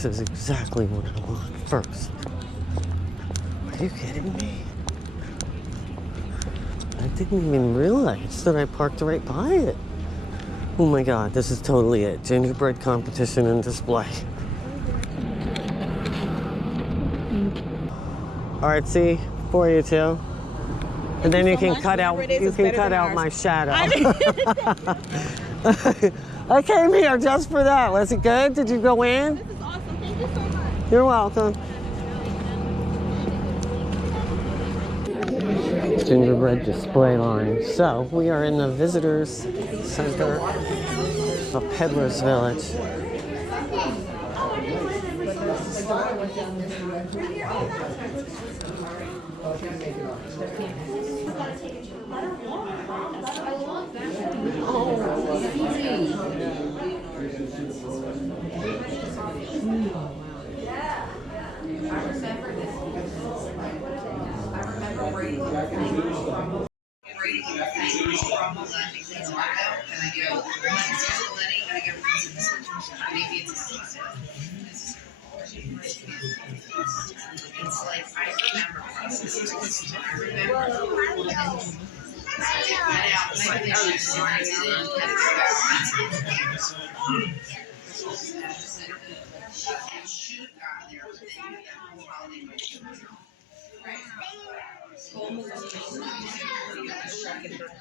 This is exactly what I want first. Are you kidding me? I didn't even realize that I parked right by it. Oh my god, this is totally it. Gingerbread competition and display. Alright, see, for you too. And then you can cut out my shadow. I came here just for that. Was it good? Did you go in? This is awesome. Thank you so much. You're welcome. Gingerbread display line. So we are in the visitors center of Peddlers Village.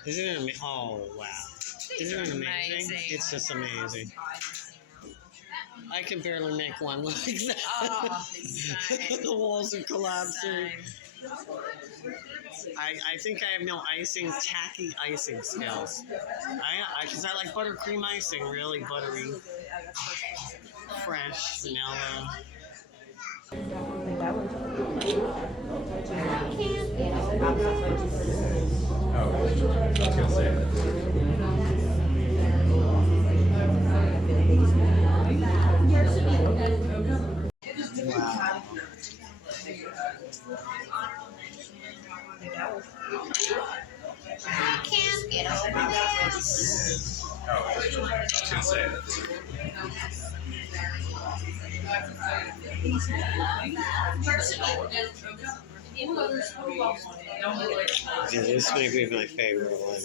Isn't it amazing? Oh, wow. Isn't it amazing? It's just amazing. I can barely make one like that. Oh, the walls are collapsing. I think I have no tacky icing skills. Because I like buttercream icing, really buttery, fresh, vanilla. Wow. Can't get over this. I was gonna say it. Yeah, this might be my favorite one.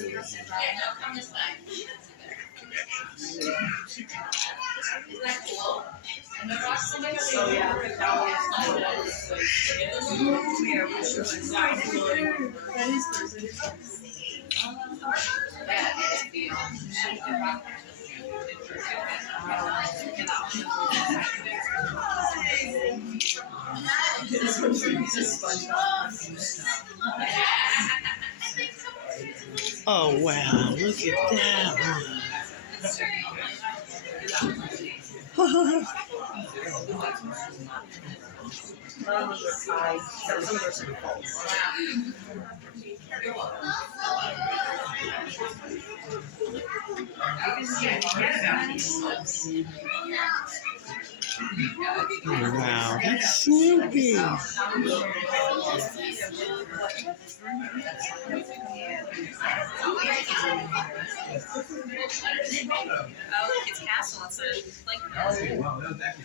Oh wow, look at that one. Wow, that's Snoopy. Oh, it's castle. It's like. Oh, wow, that is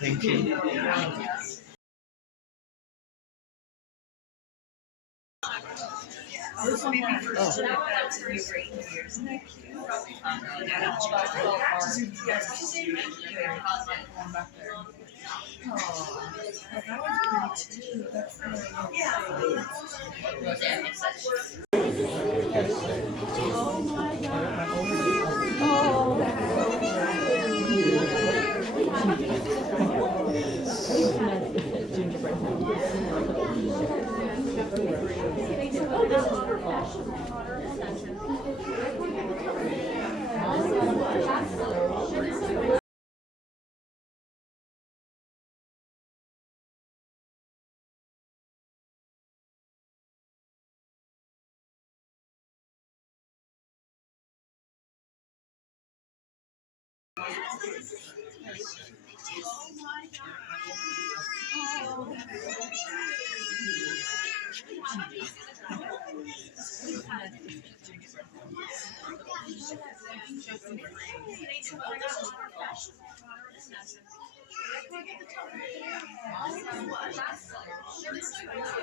Thank you.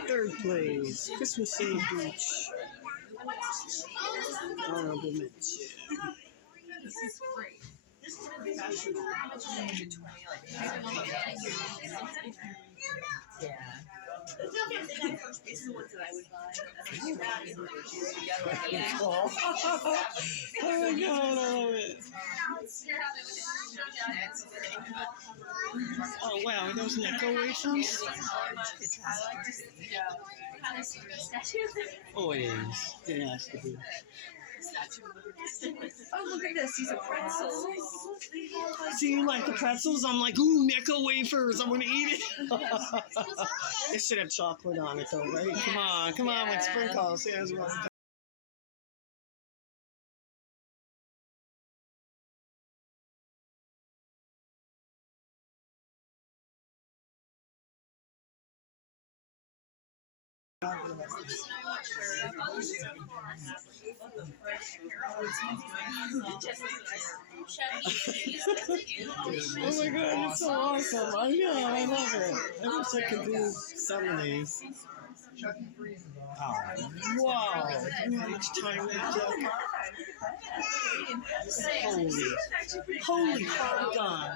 Third place, Christmas Eve Beach. Honorable mention. Oh my god, I love it. Oh wow, are those Necco wafers? Oh, it is. It has to be. Oh, look at this. These are pretzels. See, you like the pretzels? I'm like, ooh, Necco wafers. I'm gonna eat it. It should have chocolate on it, though, right? Come on, with sprinkles. Yeah, as well. Oh my god, it's so awesome. I know, I love it. I wish I could do some of these. Oh, wow. You know how much time that took? Holy fondant.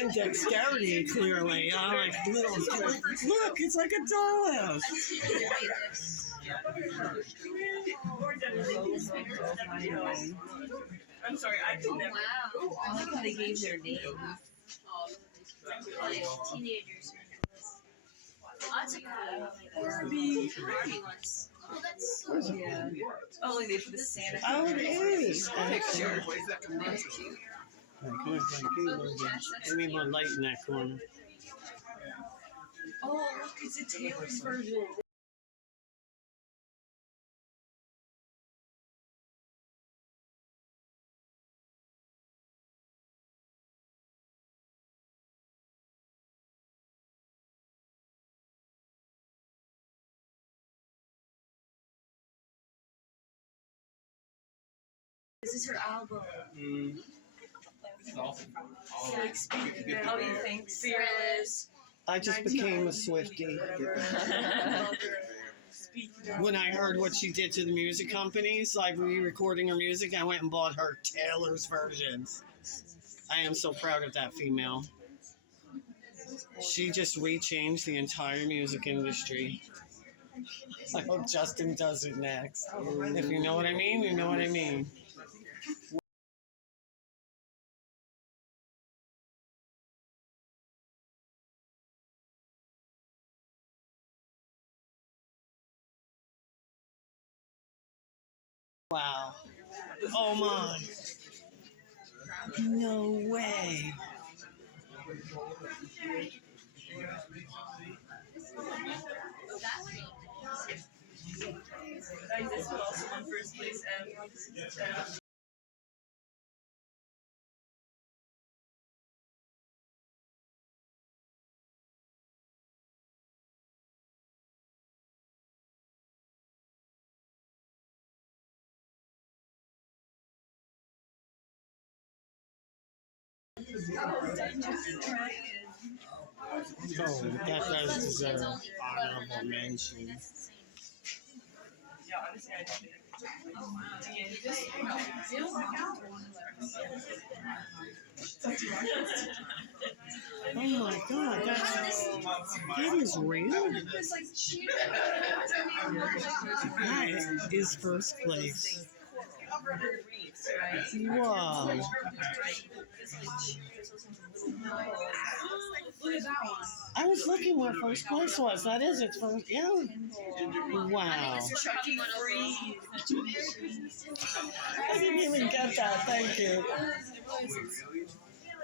And dexterity, clearly. I like little. Look, it's like a dollhouse. I'm sorry, I could never. Wow. I like how they gave their name. Teenagers. Barbie ones. Oh, that's so cute. Yeah. Oh, like they put the Santa. Oh, it is. Picture. Let me lighten that corner. Oh, look, it's a Taylor's version. This is her album. Oh, you think? Fearless. I just became a Swiftie. When I heard what she did to the music companies, like re-recording her music, I went and bought her Taylor's versions. I am so proud of that female. She just re-changed the entire music industry. I hope Justin does it next. If you know what I mean, you know what I mean. Wow. Oh my. No way. This one also won first place. Oh, that does deserve honorable mention. Yeah, honestly, I did. Oh my god, that is real? That is first place. Wow. I was looking where first place was. That is its first. Yeah. Wow. I didn't even get that. Thank you.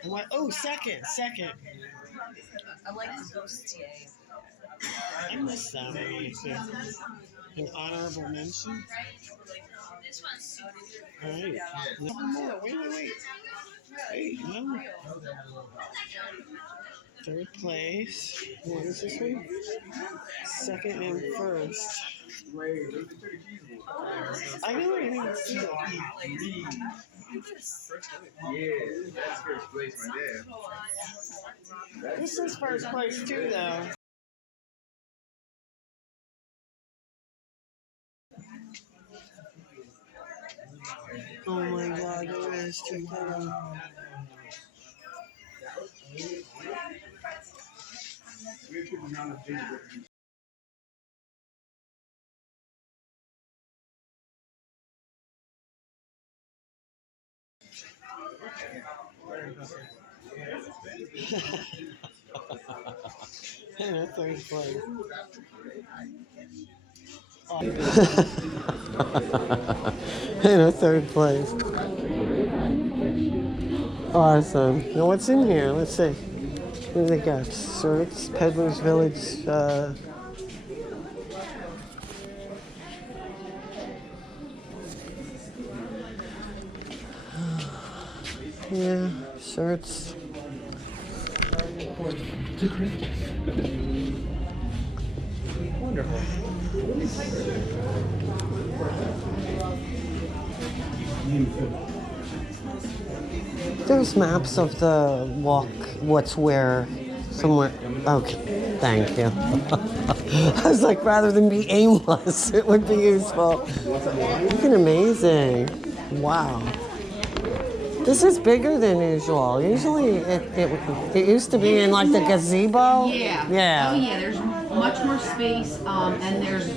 What? Oh, second. I like the ghost TA. I missed that one. An honorable mention. Alright. No more. Wait. Wait, no. Third place. What is this one? Second and first. I know I didn't see it. Yeah, that's first place right there. This is first place too, though. Oh my God, there is two kidding. And third place. And third place. Awesome. Now what's in here? Let's see. What do they got? Shirts, Peddlers Village. Yeah, shirts. Wonderful. There's maps of the walk, what's where, somewhere. Okay, thank you. I was like, rather than be aimless, it would be useful. Looking amazing. Wow. This is bigger than usual. Usually it used to be in like the gazebo. Yeah. Yeah. Oh yeah, there's much more space, and there's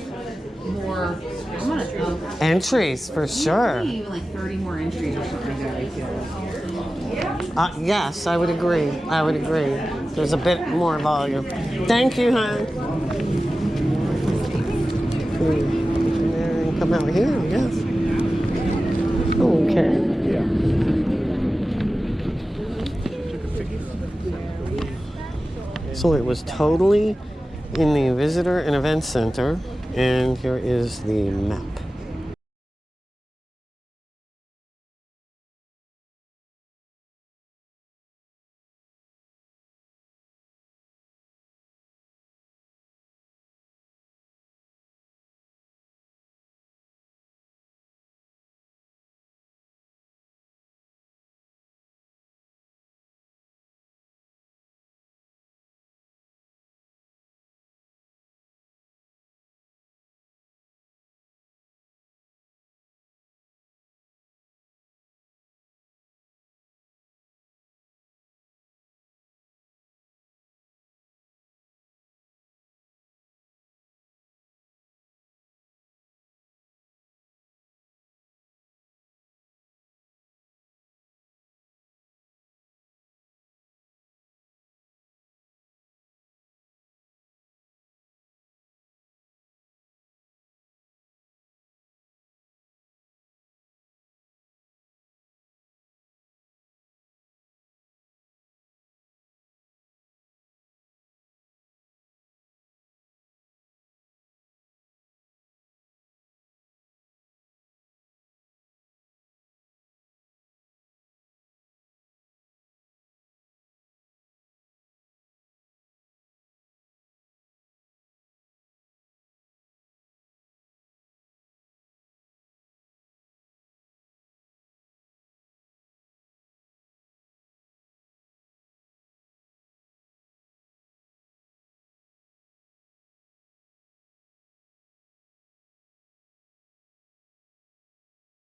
more. I'm gonna Entries for sure. maybe even like 30 more entries or something like that. Yes, I would agree. There's a bit more volume. Thank you, hon. And come out here, I guess. Okay. So it was totally in the Visitor and Event Center, and here is the map.